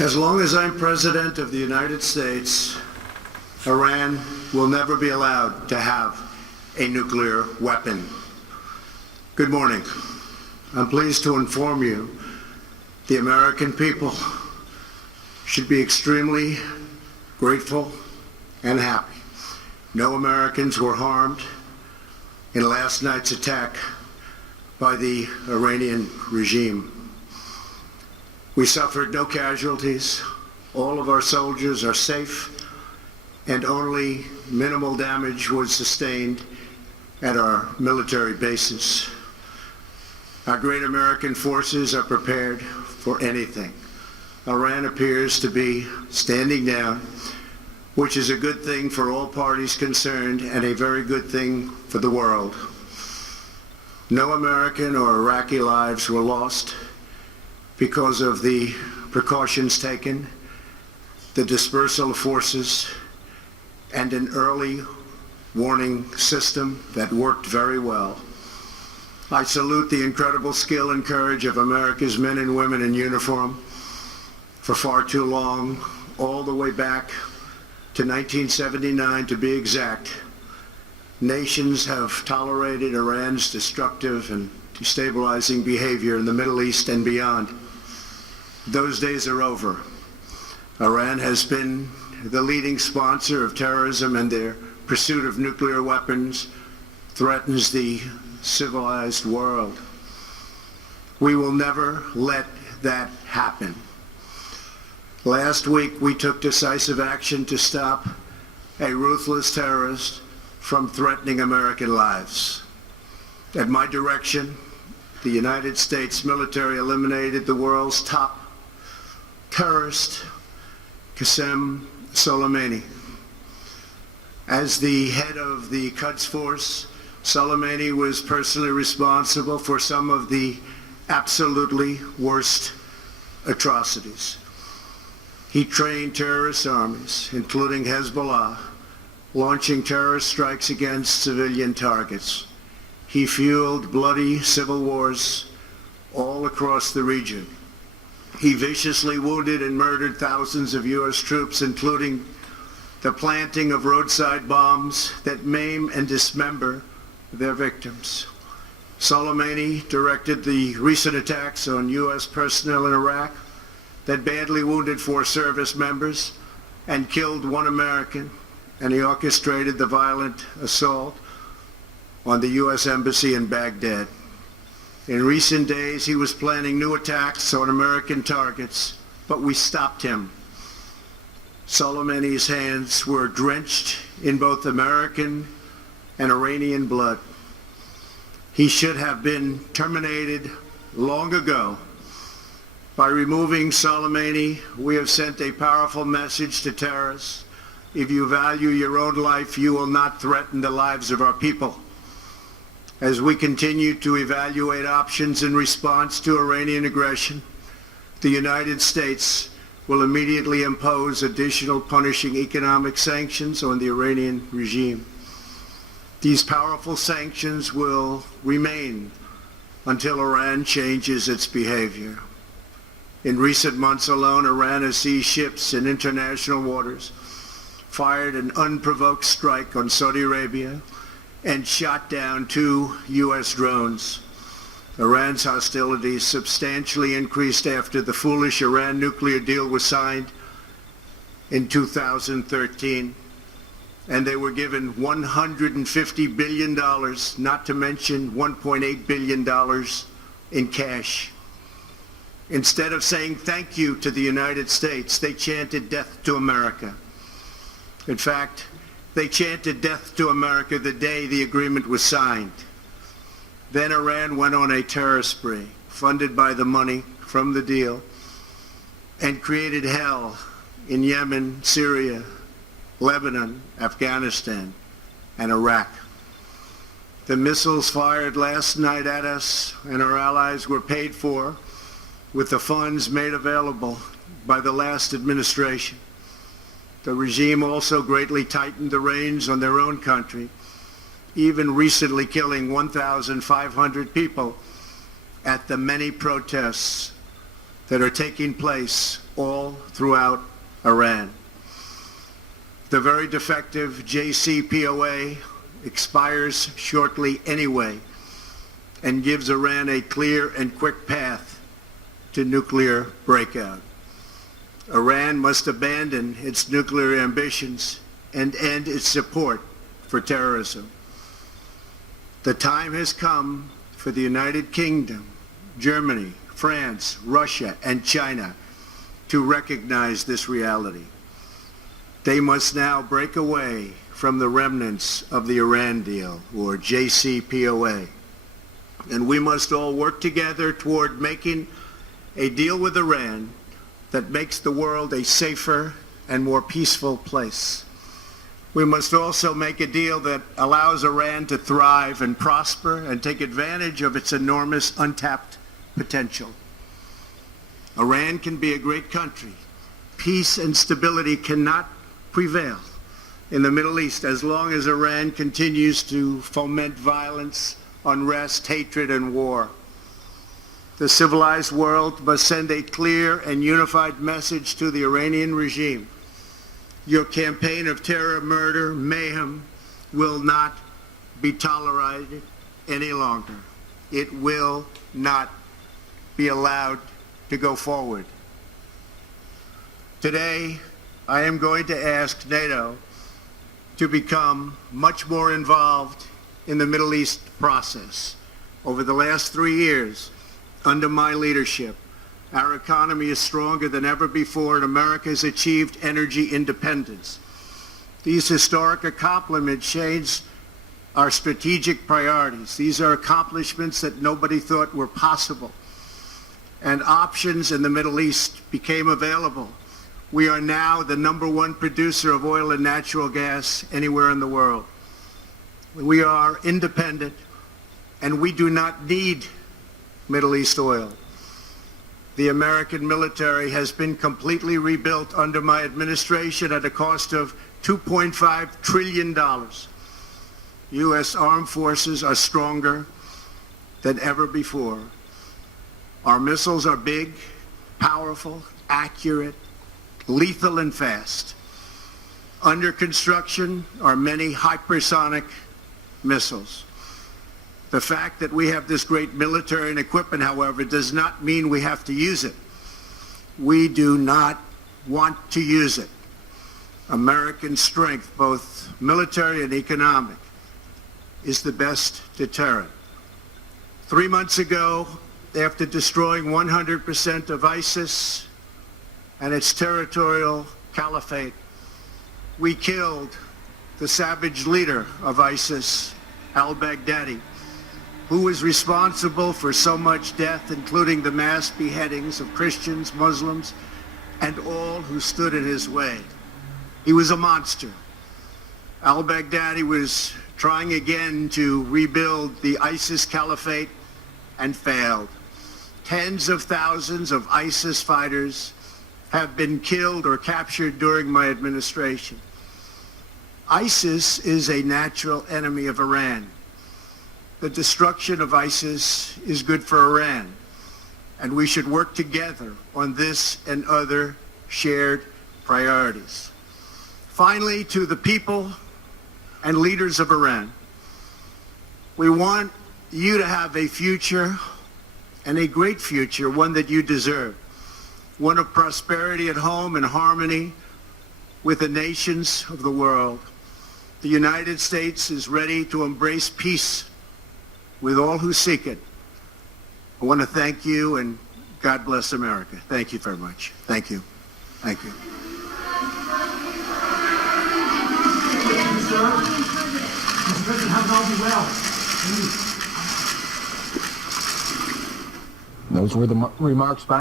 As long as I'm President of the United States, Iran will never be allowed to have a nuclear weapon. Good morning. I'm pleased to inform you the American people should be extremely grateful and happy. No Americans were harmed in last night's attack by the Iranian regime. We suffered no casualties. All of our soldiers are safe, and only minimal damage was sustained at our military bases. Our great American forces are prepared for anything. Iran appears to be standing down, which is a good thing for all parties concerned and a very good thing for the world. No American or Iraqi lives were lost because of the precautions taken, the dispersal of forces, and an early warning system that worked very well. I salute the incredible skill and courage of America's men and women in uniform. For far too long, all the way back to 1979 to be exact, nations have tolerated Iran's destructive and destabilizing behavior in the Middle East and beyond. Those days are over. Iran has been the leading sponsor of terrorism, and their pursuit of nuclear weapons threatens the civilized world. We will never let that happen. Last week, we took decisive action to stop a ruthless terrorist from threatening American lives. At my direction, the United States military eliminated the world's top terrorist, Qasem Soleimani. As the head of the Quds Force, Soleimani was personally responsible for some of the absolutely worst atrocities. He trained terrorist armies, including Hezbollah, launching terrorist strikes against civilian targets. He fueled bloody civil wars all across the region. He viciously wounded and murdered thousands of U.S. troops, including the planting of roadside bombs that maim and dismember their victims. Soleimani directed the recent attacks on U.S. personnel in Iraq that badly wounded 4 service members and killed 1 American, and he orchestrated the violent assault on the U.S. Embassy in Baghdad. In recent days, he was planning new attacks on American targets, but we stopped him. Soleimani's hands were drenched in both American and Iranian blood. He should have been terminated long ago. By removing Soleimani, we have sent a powerful message to terrorists. If you value your own life, you will not threaten the lives of our people. As we continue to evaluate options in response to Iranian aggression, the United States will immediately impose additional punishing economic sanctions on the Iranian regime. These powerful sanctions will remain until Iran changes its behavior. In recent months alone, Iran has seized ships in international waters, fired an unprovoked strike on Saudi Arabia, and shot down 2 U.S. drones. Iran's hostilities substantially increased after the foolish Iran nuclear deal was signed in 2013, and they were given $150 billion, not to mention $1.8 billion in cash. Instead of saying thank you to the United States, they chanted death to America. In fact, they chanted death to America the day the agreement was signed. Then Iran went on a terror spree, funded by the money from the deal, and created hell in Yemen, Syria, Lebanon, Afghanistan, and Iraq. The missiles fired last night at us and our allies were paid for with the funds made available by the last administration. The regime also greatly tightened the reins on their own country, even recently killing 1,500 people at the many protests that are taking place all throughout Iran. The very defective JCPOA expires shortly anyway and gives Iran a clear and quick path to nuclear breakout. Iran must abandon its nuclear ambitions and end its support for terrorism. The time has come for the United Kingdom, Germany, France, Russia, and China to recognize this reality. They must now break away from the remnants of the Iran deal, or JCPOA. And we must all work together toward making a deal with Iran that makes the world a safer and more peaceful place. We must also make a deal that allows Iran to thrive and prosper and take advantage of its enormous untapped potential. Iran can be a great country. Peace and stability cannot prevail in the Middle East as long as Iran continues to foment violence, unrest, hatred, and war. The civilized world must send a clear and unified message to the Iranian regime. Your campaign of terror, murder, mayhem will not be tolerated any longer. It will not be allowed to go forward. Today, I am going to ask NATO to become much more involved in the Middle East process. Over the last 3 years, under my leadership, our economy is stronger than ever before, and America has achieved energy independence. These historic accomplishments changed our strategic priorities. These are accomplishments that nobody thought were possible. And options in the Middle East became available. We are now the #1 producer of oil and natural gas anywhere in the world. We are independent, and we do not need Middle East oil. The American military has been completely rebuilt under my administration at a cost of $2.5 trillion. U.S. armed forces are stronger than ever before. Our missiles are big, powerful, accurate, lethal, and fast. Under construction are many hypersonic missiles. The fact that we have this great military and equipment, however, does not mean we have to use it. We do not want to use it. American strength, both military and economic, is the best deterrent. 3 months ago, after destroying 100% of ISIS and its territorial caliphate, we killed the savage leader of ISIS, al-Baghdadi, who was responsible for so much death, including the mass beheadings of Christians, Muslims, and all who stood in his way. He was a monster. Al-Baghdadi was trying again to rebuild the ISIS caliphate and failed. Tens of thousands of ISIS fighters have been killed or captured during my administration. ISIS is a natural enemy of Iran. The destruction of ISIS is good for Iran, and we should work together on this and other shared priorities. Finally, to the people and leaders of Iran, we want you to have a future, and a great future, one that you deserve, one of prosperity at home and harmony with the nations of the world. The United States is ready to embrace peace with all who seek it. I want to thank you, and God bless America. Thank you very much. Thank you. Thank you. Mr. President, have it all be well. Those were the remarks by